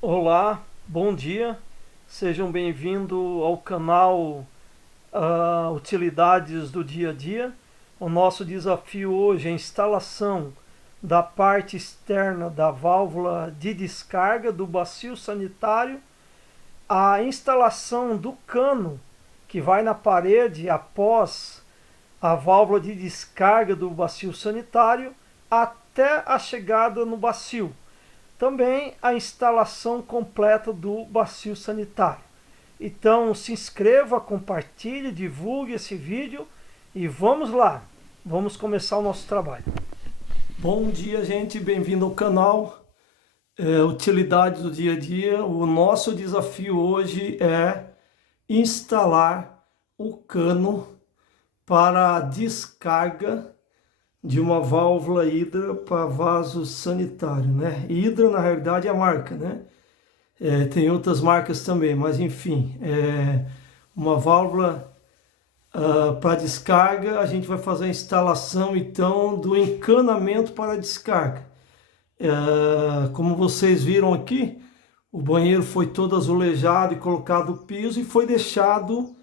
Olá, bom dia, sejam bem-vindos ao canal Utilidades do Dia a Dia. O nosso desafio hoje é a instalação da parte externa da válvula de descarga do bacio sanitário, a instalação do cano que vai na parede após a válvula de descarga do bacio sanitário até a chegada no bacio. Também a instalação completa do bacio sanitário. Então se inscreva, compartilhe, divulgue esse vídeo e vamos lá, vamos começar o nosso trabalho. Bom dia, gente, bem-vindo ao canal Utilidades do Dia a Dia. O nosso desafio hoje é instalar o cano para a descarga de uma válvula Hydra para vaso sanitário, né? Hydra, na realidade, é a marca, né? Tem outras marcas também, mas enfim, uma válvula para descarga. A gente vai fazer a instalação, então, do encanamento para a descarga. Como vocês viram aqui, o banheiro foi todo azulejado e colocado o piso e foi deixado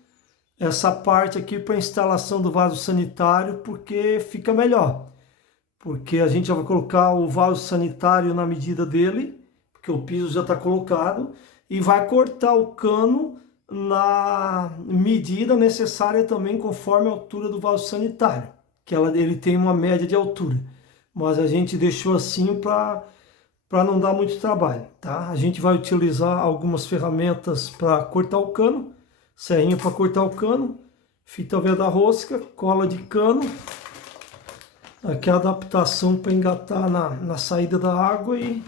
essa parte aqui para instalação do vaso sanitário, porque fica melhor. Porque a gente já vai colocar o vaso sanitário na medida dele, porque o piso já está colocado, e vai cortar o cano na medida necessária também, conforme a altura do vaso sanitário, que ele tem uma média de altura. Mas a gente deixou assim para não dar muito trabalho, tá? A gente vai utilizar algumas ferramentas para cortar o cano, serrinha para cortar o cano, fita veda rosca, cola de cano. Aqui é a adaptação para engatar na saída da água e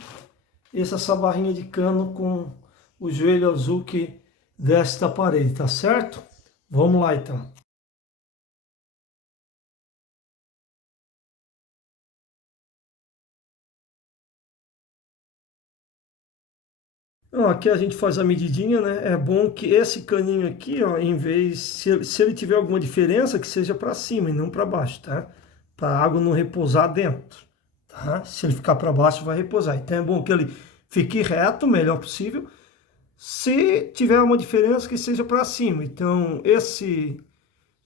essa barrinha de cano com o joelho azul que desce da parede, tá certo? Vamos lá então. Então, aqui a gente faz a medidinha, né? É bom que esse caninho aqui, ó, em vez, se ele tiver alguma diferença, que seja para cima e não para baixo, tá? Para a água não repousar dentro, tá? Se ele ficar para baixo, vai repousar. Então é bom que ele fique reto, o melhor possível. Se tiver uma diferença, que seja para cima. Então, esse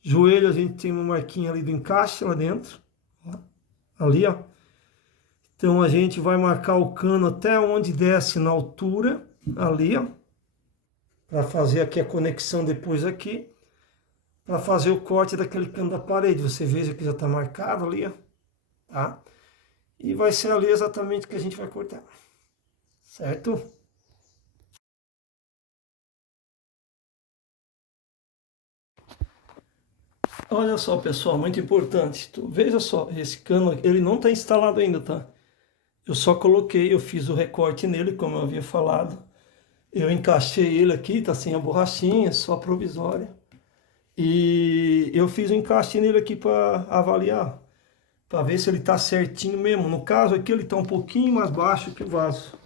joelho, a gente tem uma marquinha ali do encaixe lá dentro, ó, ali, ó. Então, a gente vai marcar o cano até onde desce na altura, ali, ó, para fazer aqui a conexão depois aqui, para fazer o corte daquele cano da parede. Você veja que já está marcado ali, ó, tá? E vai ser ali exatamente o que a gente vai cortar, certo? Olha só, pessoal, muito importante. Veja só, esse cano, ele não está instalado ainda, tá? Eu só coloquei, eu fiz o recorte nele, como eu havia falado. Eu encaixei ele aqui, tá sem a borrachinha, só provisória. E eu fiz o encaixe nele aqui para avaliar, para ver se ele tá certinho mesmo. No caso aqui ele tá um pouquinho mais baixo que o vaso.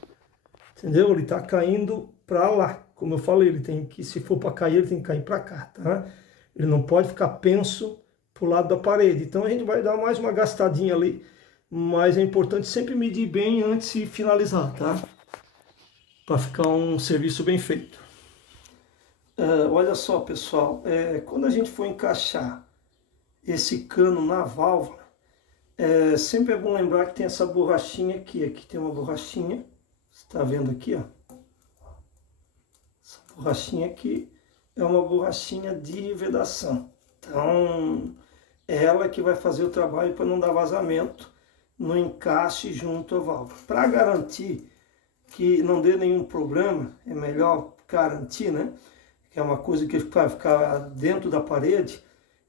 Entendeu? Ele tá caindo para lá. Como eu falei, ele tem que, se for para cair, ele tem que cair para cá, tá? Ele não pode ficar penso pro lado da parede. Então a gente vai dar mais uma gastadinha ali, mas é importante sempre medir bem antes de finalizar, tá? Para ficar um serviço bem feito. Olha só, pessoal, quando a gente for encaixar esse cano na válvula, sempre é bom lembrar que tem essa borrachinha aqui. Aqui tem uma borrachinha, você está vendo aqui, ó. Essa borrachinha aqui é uma borrachinha de vedação. Então, é ela que vai fazer o trabalho para não dar vazamento no encaixe junto à válvula. Para garantir que não dê nenhum problema, é melhor garantir, né? Que é uma coisa que vai ficar dentro da parede,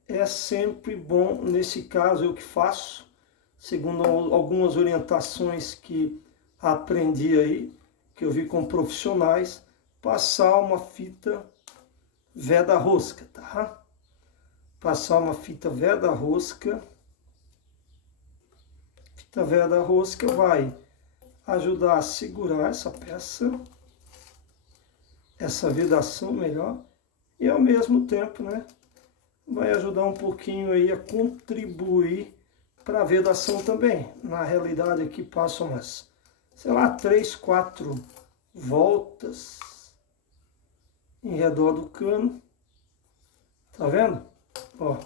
é sempre bom, nesse caso eu que faço, segundo algumas orientações que aprendi aí, que eu vi com profissionais, passar uma fita veda rosca, tá? Passar uma fita veda rosca. Fita veda rosca vai ajudar a segurar essa peça, essa vedação melhor, e ao mesmo tempo, né, vai ajudar um pouquinho aí a contribuir para a vedação também. Na realidade aqui passam umas, sei lá, 3, 4 voltas em redor do cano. Tá vendo? Ó,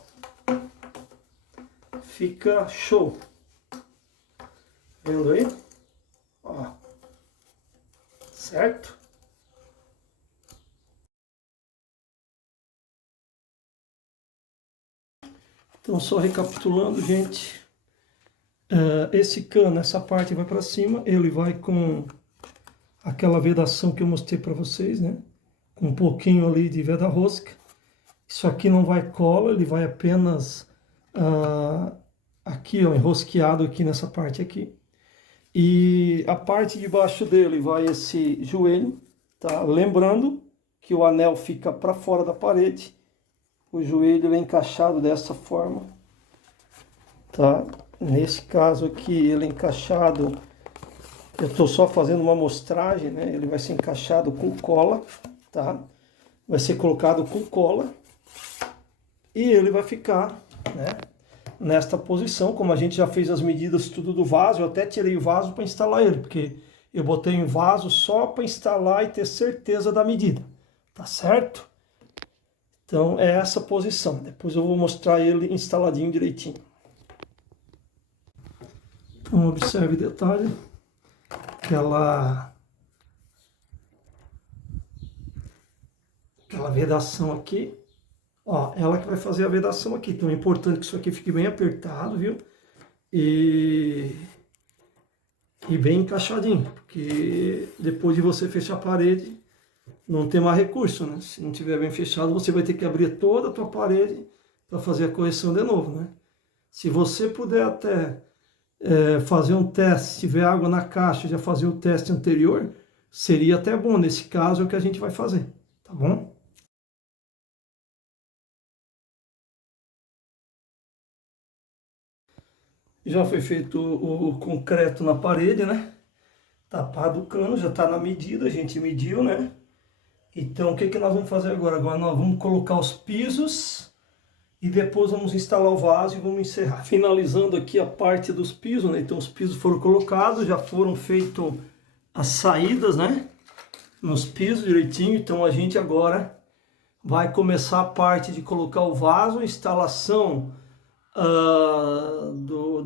fica show. Vendo aí? Ó, certo? Então, só recapitulando, gente, esse cano, essa parte vai para cima, ele vai com aquela vedação que eu mostrei para vocês, né? Com um pouquinho ali de veda rosca. Isso aqui não vai cola, ele vai apenas aqui, ó, enrosqueado aqui nessa parte aqui. E a parte de baixo dele vai esse joelho, tá? Lembrando que o anel fica para fora da parede. O joelho é encaixado dessa forma, tá? Nesse caso aqui, ele é encaixado, eu estou só fazendo uma amostragem, né? Ele vai ser encaixado com cola, tá? Vai ser colocado com cola e ele vai ficar, né, nesta posição. Como a gente já fez as medidas tudo do vaso, eu até tirei o vaso para instalar ele, porque eu botei em vaso só para instalar e ter certeza da medida, tá certo? Então é essa posição. Depois eu vou mostrar ele instaladinho direitinho. Então observe o detalhe. Aquela vedação aqui. Ó, ela que vai fazer a vedação aqui. Então é importante que isso aqui fique bem apertado, viu? E bem encaixadinho. Porque depois de você fechar a parede, não tem mais recurso, né? Se não tiver bem fechado, você vai ter que abrir toda a tua parede para fazer a correção de novo, né? Se você puder até fazer um teste, se tiver água na caixa, já fazer o teste anterior, seria até bom. Nesse caso é o que a gente vai fazer, tá bom? Já foi feito o concreto na parede, né? Tapado o cano, já está na medida, a gente mediu, né? Então, o que nós vamos fazer agora? Agora nós vamos colocar os pisos e depois vamos instalar o vaso e vamos encerrar. Finalizando aqui a parte dos pisos, né? Então, os pisos foram colocados, já foram feitas as saídas, né? Nos pisos direitinho. Então, a gente agora vai começar a parte de colocar o vaso, instalação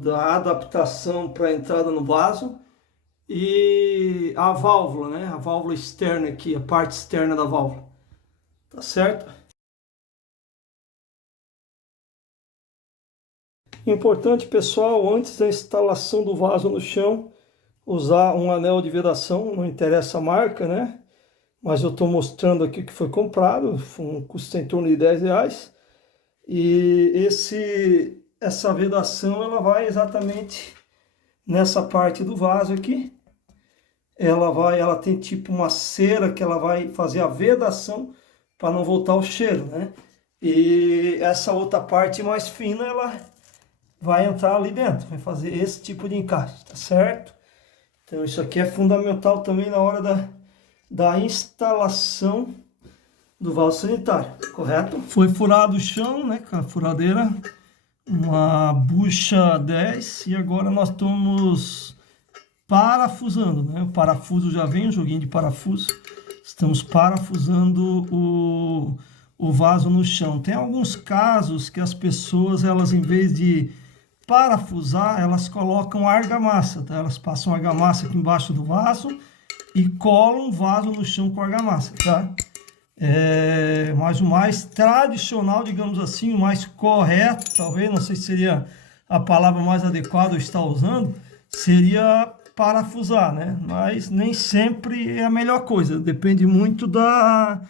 da adaptação para a entrada no vaso. E a válvula, né? A válvula externa aqui, a parte externa da válvula. Tá certo? Importante, pessoal, antes da instalação do vaso no chão, usar um anel de vedação, não interessa a marca, né? Mas eu estou mostrando aqui que foi comprado, custa em torno de R$10. E essa vedação, ela vai exatamente nessa parte do vaso aqui. Ela tem tipo uma cera que ela vai fazer a vedação para não voltar o cheiro, né? E essa outra parte mais fina, ela vai entrar ali dentro, vai fazer esse tipo de encaixe, tá certo? Então isso aqui é fundamental também na hora da instalação do vaso sanitário, correto? Foi furado o chão, né, com a furadeira, uma bucha 10, e agora nós estamos parafusando, né? O parafuso já vem, um joguinho de parafuso. Estamos parafusando o vaso no chão. Tem alguns casos que as pessoas, elas em vez de parafusar, elas colocam argamassa, tá? Elas passam argamassa aqui embaixo do vaso e colam o vaso no chão com argamassa, tá? Mas o mais tradicional, digamos assim, o mais correto, talvez, não sei se seria a palavra mais adequada eu estar usando, seria parafusar, né? Mas nem sempre é a melhor coisa, depende muito da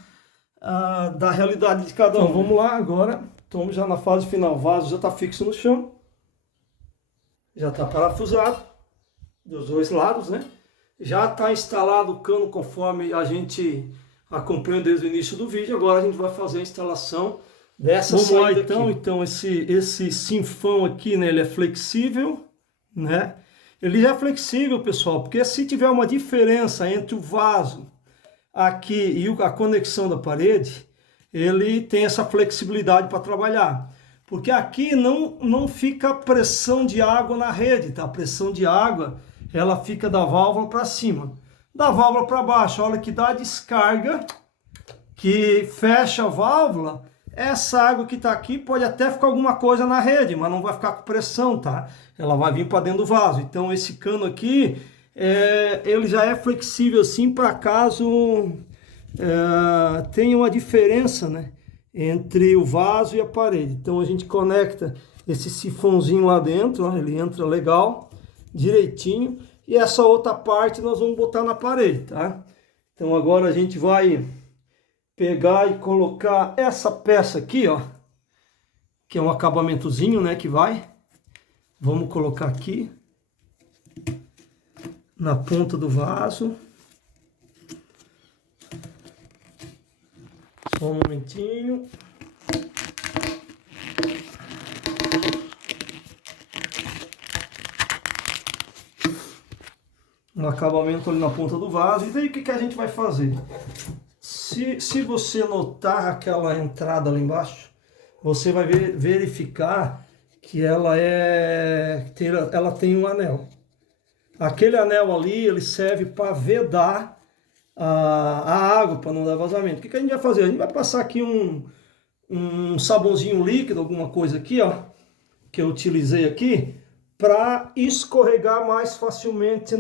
realidade de cada um. Então, vamos lá agora, estamos já na fase final, o vaso já está fixo no chão, já está parafusado dos dois lados, né? Já está instalado o cano conforme a gente acompanhou desde o início do vídeo. Agora a gente vai fazer a instalação dessa saída aqui. Então esse sinfão aqui, né, ele é flexível, né? Ele é flexível, pessoal, porque se tiver uma diferença entre o vaso aqui e a conexão da parede, ele tem essa flexibilidade para trabalhar. Porque aqui não fica pressão de água na rede, tá? A pressão de água, ela fica da válvula para cima. da válvula para baixo. Olha que dá a descarga, que fecha a válvula. Essa água que está aqui pode até ficar alguma coisa na rede, mas não vai ficar com pressão, tá? Ela vai vir para dentro do vaso. Então esse cano aqui, ele já é flexível assim para caso tenha uma diferença, né, entre o vaso e a parede. Então a gente conecta esse sifãozinho lá dentro, ó, ele entra legal, direitinho. E essa outra parte nós vamos botar na parede, tá? Então agora a gente vai pegar e colocar essa peça aqui, ó, que é um acabamentozinho, né, que vai. Vamos colocar aqui na ponta do vaso. Só um momentinho. Um acabamento ali na ponta do vaso. E daí o que a gente vai fazer? Se você notar aquela entrada lá embaixo, você vai verificar que ela tem um anel. Aquele anel ali, ele serve para vedar a água, para não dar vazamento. O que a gente vai fazer? A gente vai passar aqui um sabãozinho líquido, alguma coisa aqui, ó, que eu utilizei aqui, para escorregar mais facilmente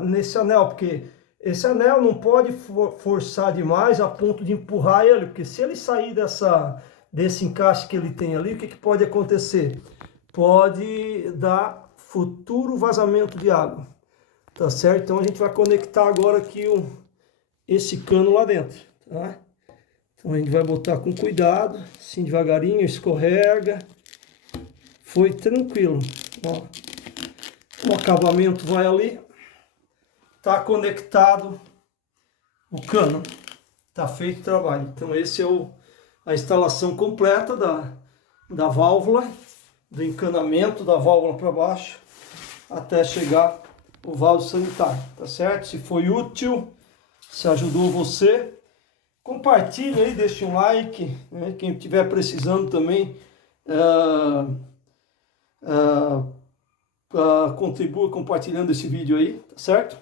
nesse anel, porque esse anel não pode forçar demais a ponto de empurrar ele, porque se ele sair desse encaixe que ele tem ali, o que pode acontecer? Pode dar futuro vazamento de água, tá certo? Então a gente vai conectar agora aqui esse cano lá dentro, tá? Então a gente vai botar com cuidado, assim devagarinho, escorrega. Foi tranquilo, ó. O acabamento vai ali, tá conectado o cano, tá feito o trabalho. Então esse é a instalação completa da válvula, do encanamento da válvula para baixo, até chegar o vaso sanitário, tá certo? Se foi útil, se ajudou você, compartilhe aí, deixe um like, né? Quem estiver precisando também, contribua compartilhando esse vídeo aí, tá certo?